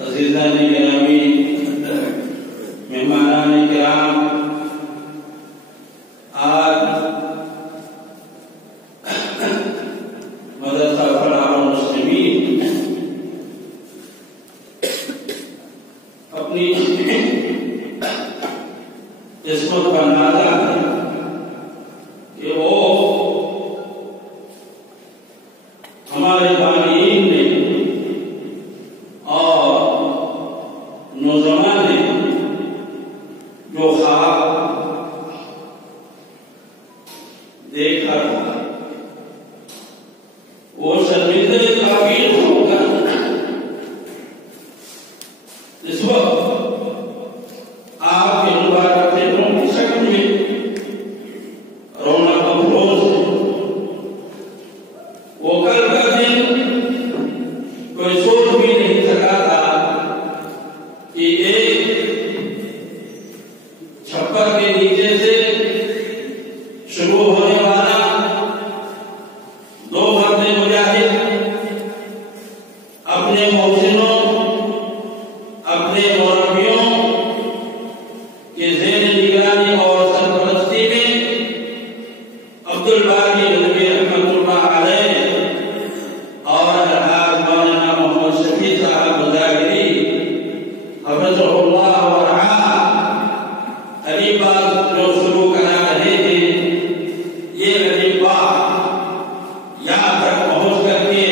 عزیزان گرامی، مہمانان کرام، آج مدرسہ فلاح المسلمین اپنی قسمت کا اندازہ ہے کہ وہ ہمارے بانیین نے اور نوجوان نے جو خواب دیکھا تھا وہ شرمندے تعبیر ہو کر اس وقت آپ کے مبارک چہروں کی شکل میں رونق افروز ہے۔ وہ کل کا دن کوئی سوچ بھی نہیں سکا تھا کہ ایک چھپر کے نیچے سے شروع ہونے والا دو مرد مجاہد اپنے محسنوں، اپنے مربیوں کے زیر نگرانی اور سرپرستی میں عبدالباری ندوی رحمۃ اللہ علیہ اور الحاج مولانا محمد شفیع صاحب مظاہری حفظہ اللہ ورعاہ علی بات جو شروع کرا رہے تھے، یہ علی بات یہاں تک پہنچ کر کے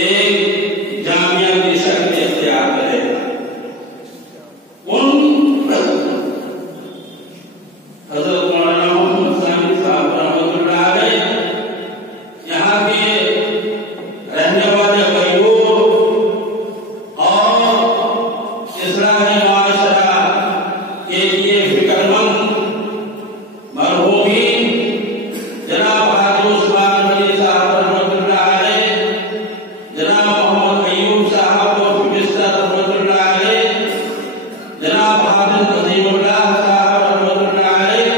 ایک جامعہ کی شکل اختیار کرے گا۔ حضرت مولانا محمد ثانی صاحب رحمۃ اللہ علیہ یہاں کے رہنے والے غیور اور اصلاح معاشرہ کے لیے فکر مند مرحومین جناب حاجی عثمان غنی صاحب رحمۃ اللہ علیہ، جناب محمد ایوب صاحب اور فکرستہ رحمۃ اللہ علیہ، جناب حافظ قدیم اللہ صاحب رحمۃ اللہ علیہ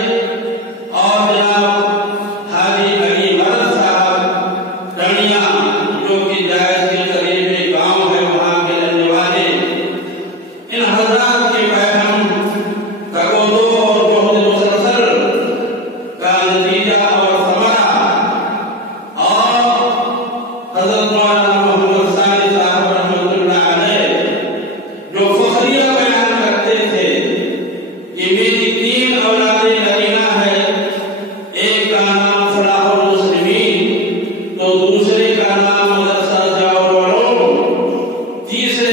اور جناب حاجی علی مرد صاحب رنیا جو کہ جائز کے قریب ایک گاؤں ہے وہاں کے رہنے والے، ان حضرات کے پیغام تگودو اور جہد مسلسل کا نتیجہ اور ثمرہ اور حضرت مولانا محمد ثانی صاحب رحمۃ اللہ علیہ جو فخریہ بیان کرتے تھے کہ میری 3 اولادیں نرینہ ہے، ایک کا نام فلاح المسلمین تو دوسرے کا نام مدرسہ ضیاء العلوم، تیسرے